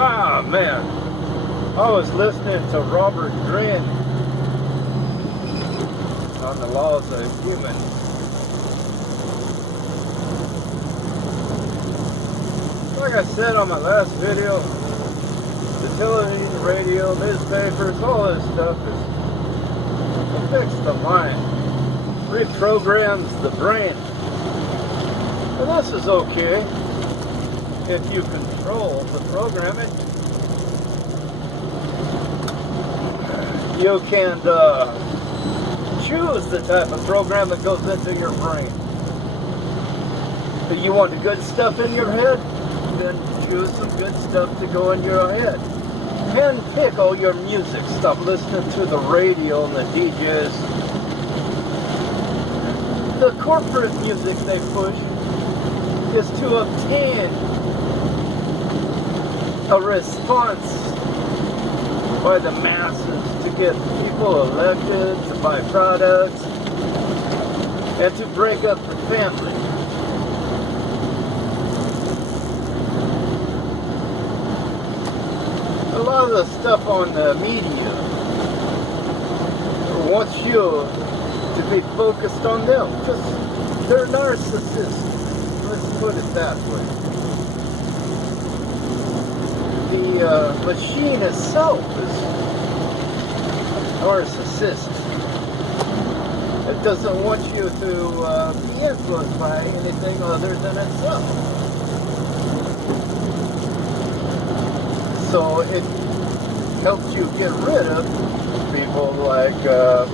Ah, man. I was listening to Robert Greene on the laws of human. Like I said on my last video, the television, radio, newspapers, all this stuff affects the mind, reprograms the brain. And this is okay if you control the programming. You can choose the type of program that goes into your brain. If you want the good stuff in your head, then choose some good stuff to go in your head. Hand pick all your music. Stop listening to the radio and the DJs. The corporate music they push is to obtain a response by the masses, to get people elected, to buy products, and to break up the family. A lot of the stuff on the media wants you to be focused on them. Just, they're narcissists. Let's put it that way. The machine itself is narcissist. It doesn't want you to be influenced by anything other than itself. So it helps you get rid of people like your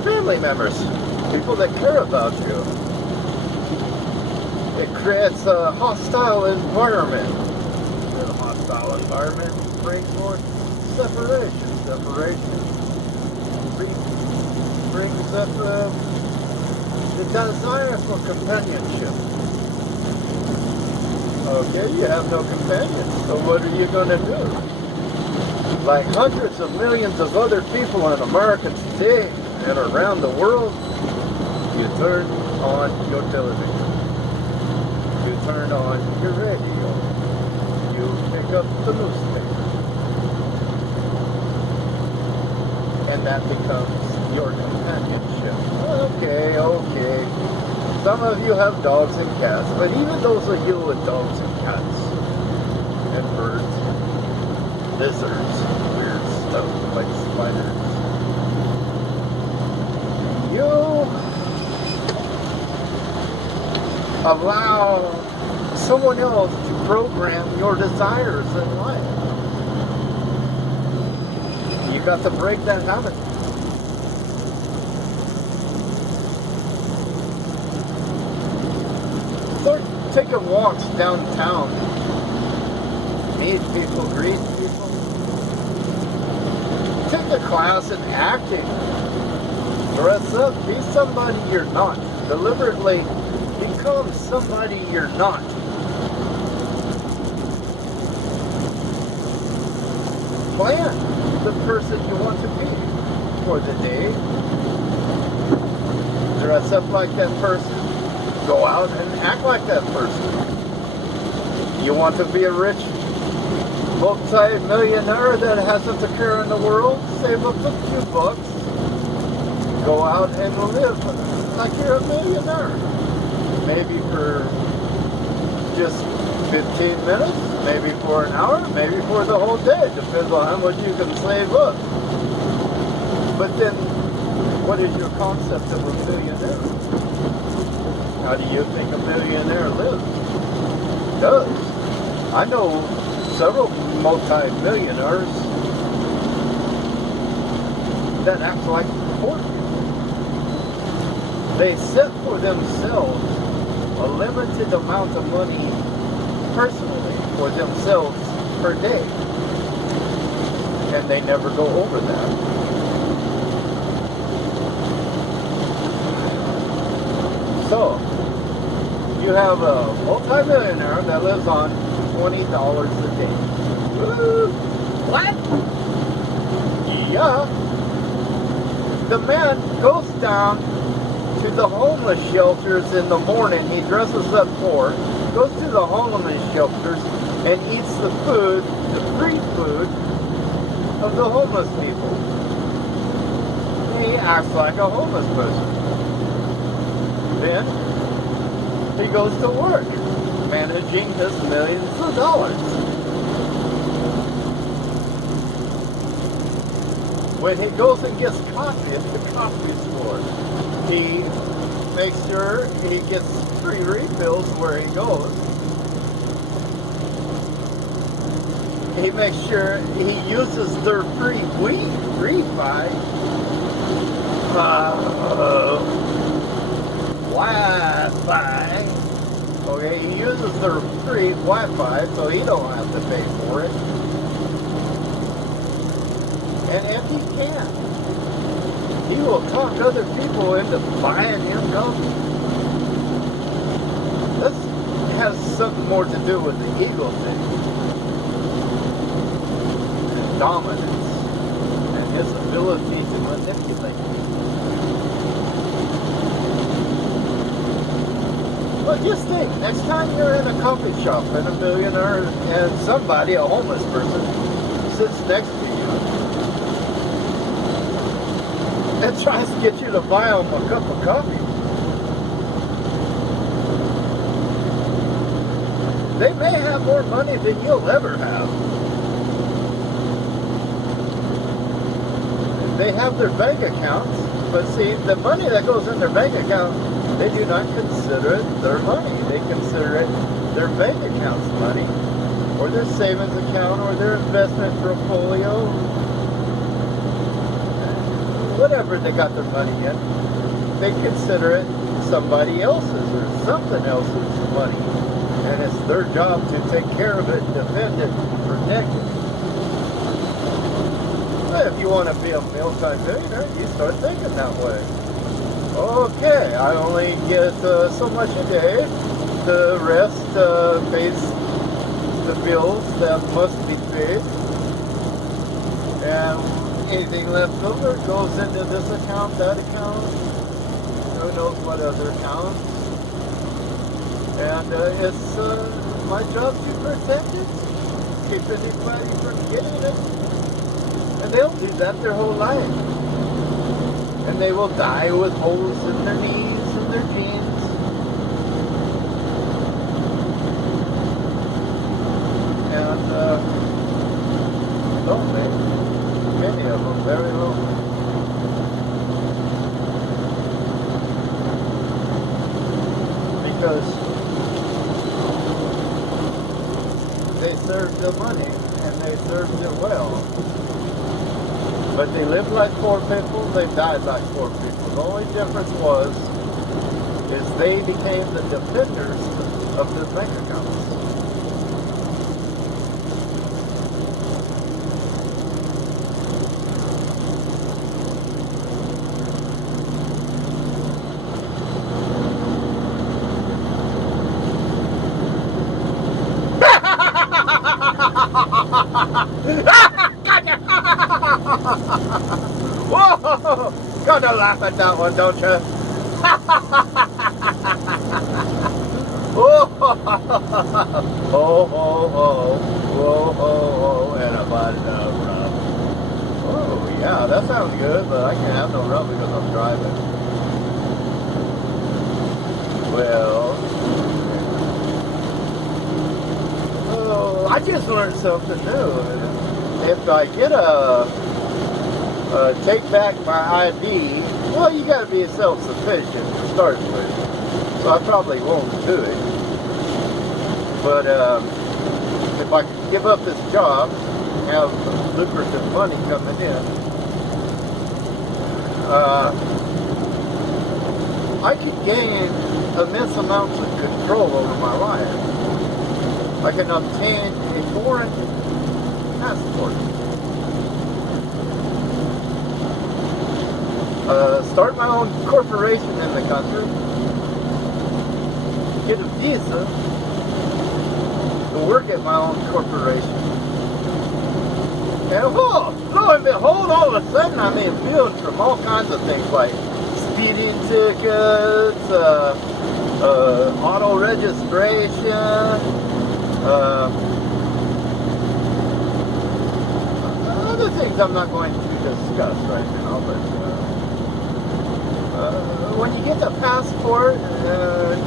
family members, people that care about you. It creates a hostile environment. And a hostile environment brings forth separation. Separation brings up the desire for companionship. Okay, you have no companions, so what are you going to do? Like hundreds of millions of other people in America today and around the world, you turn on your television, you turn on your radio, you pick up the newspaper, and that becomes your companionship. Okay. Some of you have dogs and cats, but even those of you with dogs and cats and birds, lizards, weird stuff like spiders, you allow someone else to program your desires in life. You got to break that habit. Start taking walks downtown. Meet people, greet people. Take a class in acting. Dress up, be somebody you're not. Deliberately become somebody you're not. Plan the person you want to be for the day. Dress up like that person. Go out and act like that person. You want to be a rich multi-millionaire that hasn't a care in the world? Save up a few bucks. Go out and live like you're a millionaire. Maybe for just 15 minutes, maybe for an hour, maybe for the whole day. Depends on how much you can save up. But then, what is your concept of a millionaire? How do you think a millionaire lives? Does. I know several multi-millionaires that act like poor people. They set for themselves a limited amount of money personally for themselves per day. And they never go over that. So, you have a multi-millionaire that lives on $20 a day. Woo! What? Yeah. The man goes down to the homeless shelters in the morning. He dresses up poor, goes to the homeless shelters, and eats the food, the free food of the homeless people. He acts like a homeless person. Then he goes to work, managing his millions of dollars. When he goes and gets coffee at the coffee store, he makes sure he gets free refills where he goes. He makes sure he uses their free Wi-Fi. Okay, he uses their free Wi-Fi, so he don't have to pay for it. And if he can, he will talk other people into buying him coffee. This has something more to do with the ego thing. And dominance. And his ability to manipulate. But just think, next time you're in a coffee shop and a millionaire and somebody, a homeless person, sits next to you and tries to get you to buy them a cup of coffee. They may have more money than you'll ever have. They have their bank accounts, but see, the money that goes in their bank account, they do not consider it their money. They consider it their bank account's money, or their savings account, or their investment portfolio, whatever they got their money in. They consider it somebody else's or something else's money, and it's their job to take care of it, defend it, protect it. But if you want to be a multi-millionaire, you start thinking that way. Okay, I only get so much a day. The rest pays the bills that must be paid. And anything left over goes into this account, that account, who knows what other account. And it's my job to protect it, keep anybody from getting it. And they'll do that their whole life. And they will die with holes in their knees and their jeans. And don't they? Many of them very lonely. Because they served the money and they served it well. But they lived like poor people, they died like poor people. The only difference is they became the defenders of their bank accounts. Whoa! Gonna laugh at that one, don't you? Oh, and about rum. Oh, yeah, that sounds good, but I can't have no rum because I'm driving. Well, I just learned something new. If I get take back my ID, well, you got to be self-sufficient to start with. So I probably won't do it. But if I could give up this job, have lucrative money coming in, I could gain immense amounts of control over my life. I can obtain a foreign passport. Start my own corporation in the country, get a visa to work at my own corporation, and lo and behold, all of a sudden I'm immune from all kinds of things like speeding tickets, auto registration, things I'm not going to discuss right now, but when you get the passport,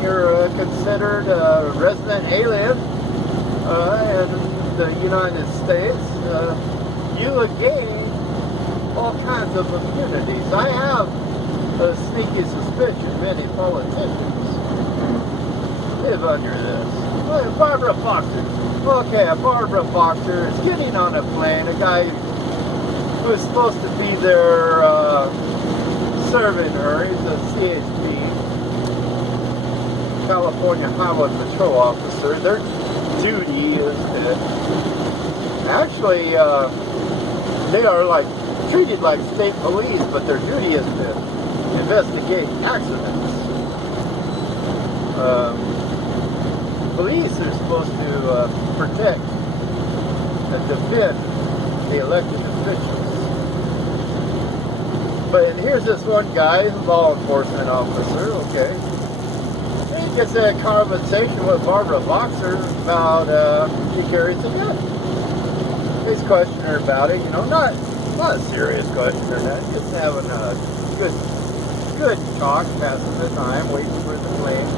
you're considered a resident alien in the United States. You would gain all kinds of immunities. I have a sneaky suspicion many politicians live under this. Well, Barbara Boxer. Okay, a Barbara Boxer is getting on a plane. A guy who's supposed to be there serving her. He's a CHP, California Highway Patrol officer. Their duty is to actually they are like treated like state police, but their duty is to investigate accidents. Police are supposed to protect and defend the elected officials. But here's this one guy, law enforcement officer, okay. He gets a conversation with Barbara Boxer about she carries a gun. He's questioning her about it, you know, not a serious question or that, just having a good talk, passing the time, waiting for the plane.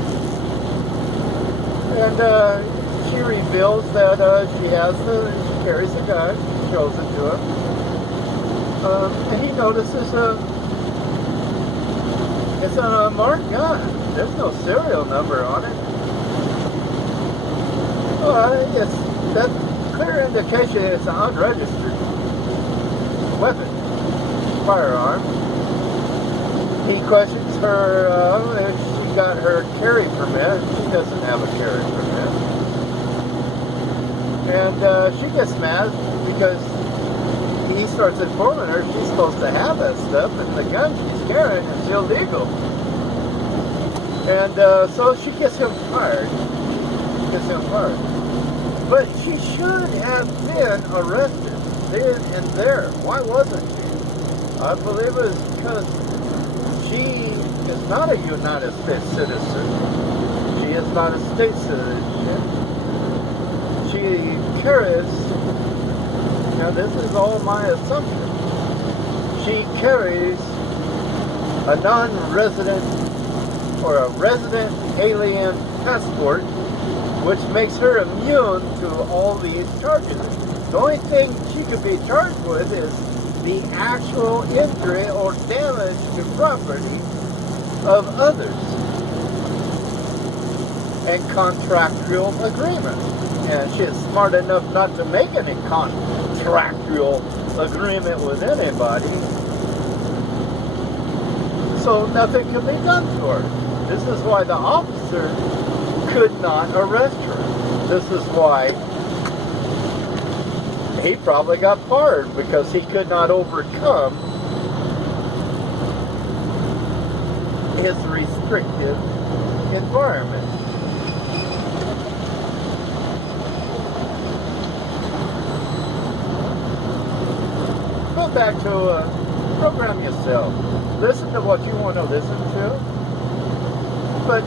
And she reveals that she carries a gun, she shows it to him. And he notices it's a marked gun. There's no serial number on it. It's that clear indication it's an unregistered weapon, firearm. He questions her if she got her carry permit. She doesn't have a carry permit. And she gets mad because he starts informing her she's supposed to have that stuff and the gun she's carrying is illegal. And so she gets him fired. But she should have been arrested then and there. Why wasn't she? I believe it was because she is not a United States citizen. She is not a state citizen. She carries, now this is all my assumption, she carries a non-resident or a resident alien passport, which makes her immune to all these charges. The only thing she could be charged with is the actual injury or damage to property of others and contractual agreement. And she is smart enough not to make any contractual agreement with anybody, so nothing can be done to her. This is why the officer could not arrest her. This is why he probably got fired, because he could not overcome his restrictive environment. Go back to program yourself. Listen to what you want to listen to, but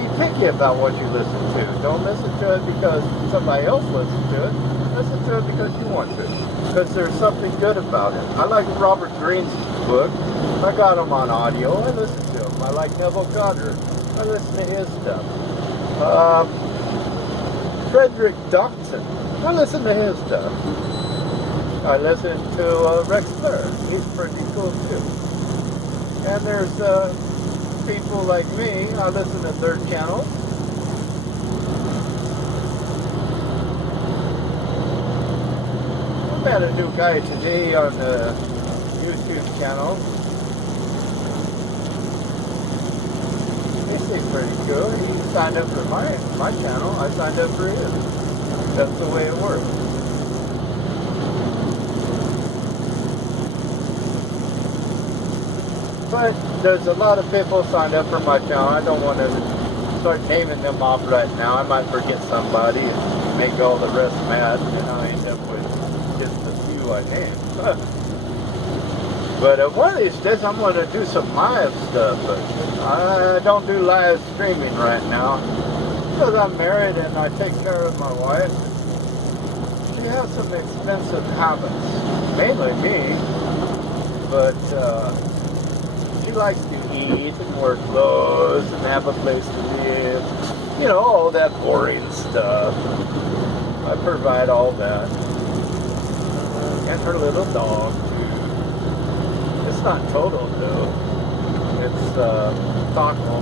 be picky about what you listen to. Don't listen to it because somebody else listens to it. Listen to it because you want to, because there's something good about it. I like Robert Greene's book. I got him on audio. I listen to him. I like Neville Goddard. I listen to his stuff. Frederick Doxson. I listen to his stuff. I listen to Rex Blair. He's pretty cool too. And there's people like me. I listen to Third Channel. I met a new guy today on the YouTube channel. He seems pretty cool. He signed up for my channel. I signed up for his. That's the way it works. But there's a lot of people signed up for my channel. I don't want to start naming them off right now. I might forget somebody and make all the rest mad, and I end up with just a few I named. But one of these days I'm going to do some live stuff. But I don't do live streaming right now because I'm married and I take care of my wife. we have some expensive habits, mainly me, but she likes to eat and wear clothes and have a place to live. You know, all that boring stuff. I provide all that. And her little dog, too. It's not total, though. It's Taco.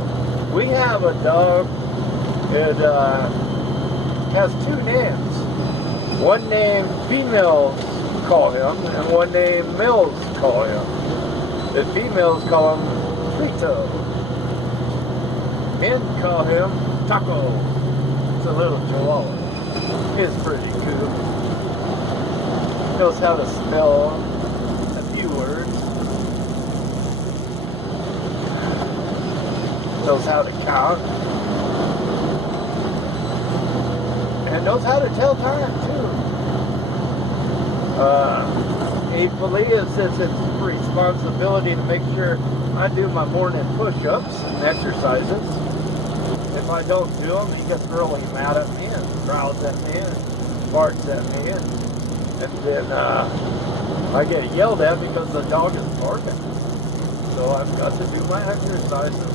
We have a dog. It has two names. One name females call him, and one name males call him. The females call him Frito. Men call him Taco. It's a little chihuahua. He's pretty cool. Knows how to spell a few words. Knows how to count. And knows how to tell time, too. He believes it's his responsibility to make sure I do my morning push-ups and exercises. If I don't do them, he gets really mad at me and growls at me and barks at me. And then I get yelled at because the dog is barking. So I've got to do my exercises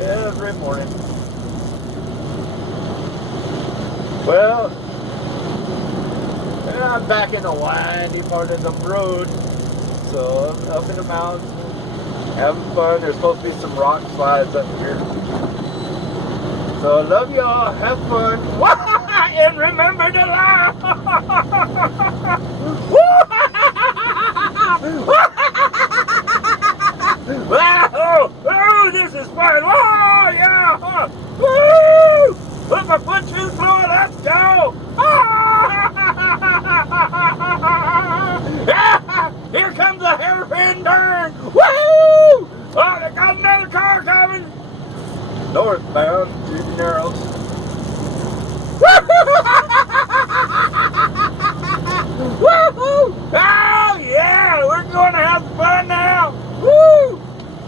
every morning. Well, I'm back in the windy part of the road. So I'm up in the mountains, having fun. There's supposed to be some rock slides up here. So I love y'all. Have fun. And remember to laugh. Oh, this is fun. Oh, yeah. Woo! Put my foot through the floor. Let's go. Here comes a hairpin turn. Woo! Oh, they got another car coming. Northbound through the Narrows. Woo-hoo! Oh, yeah, we're going to have fun now. Woo!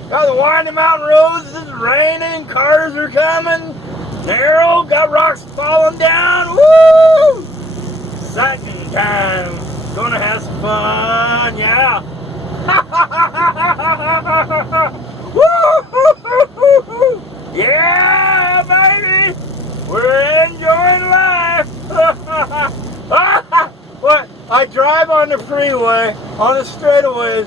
Got the winding mountain roads, it's raining, cars are coming. Narrow, got rocks falling down. Woo! Exciting time. Gonna have some fun, yeah. Woo! Yeah, baby! We're enjoying life! What? I drive on the freeway, on the straightaways,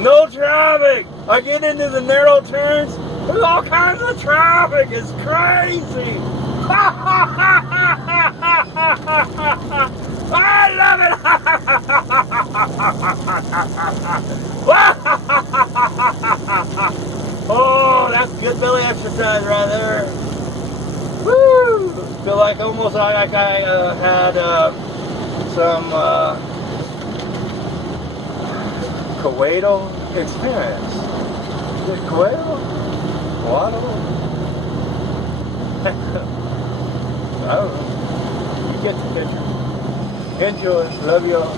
no traffic. I get into the narrow turns, there's all kinds of traffic. It's crazy. I love it. Oh, that's good belly exercise right there. Woo! Feel like almost like I had some Kuwaito experience. Is it Kuwaito? Kuwaito? I don't know. You get the picture. Enjoy. Love y'all.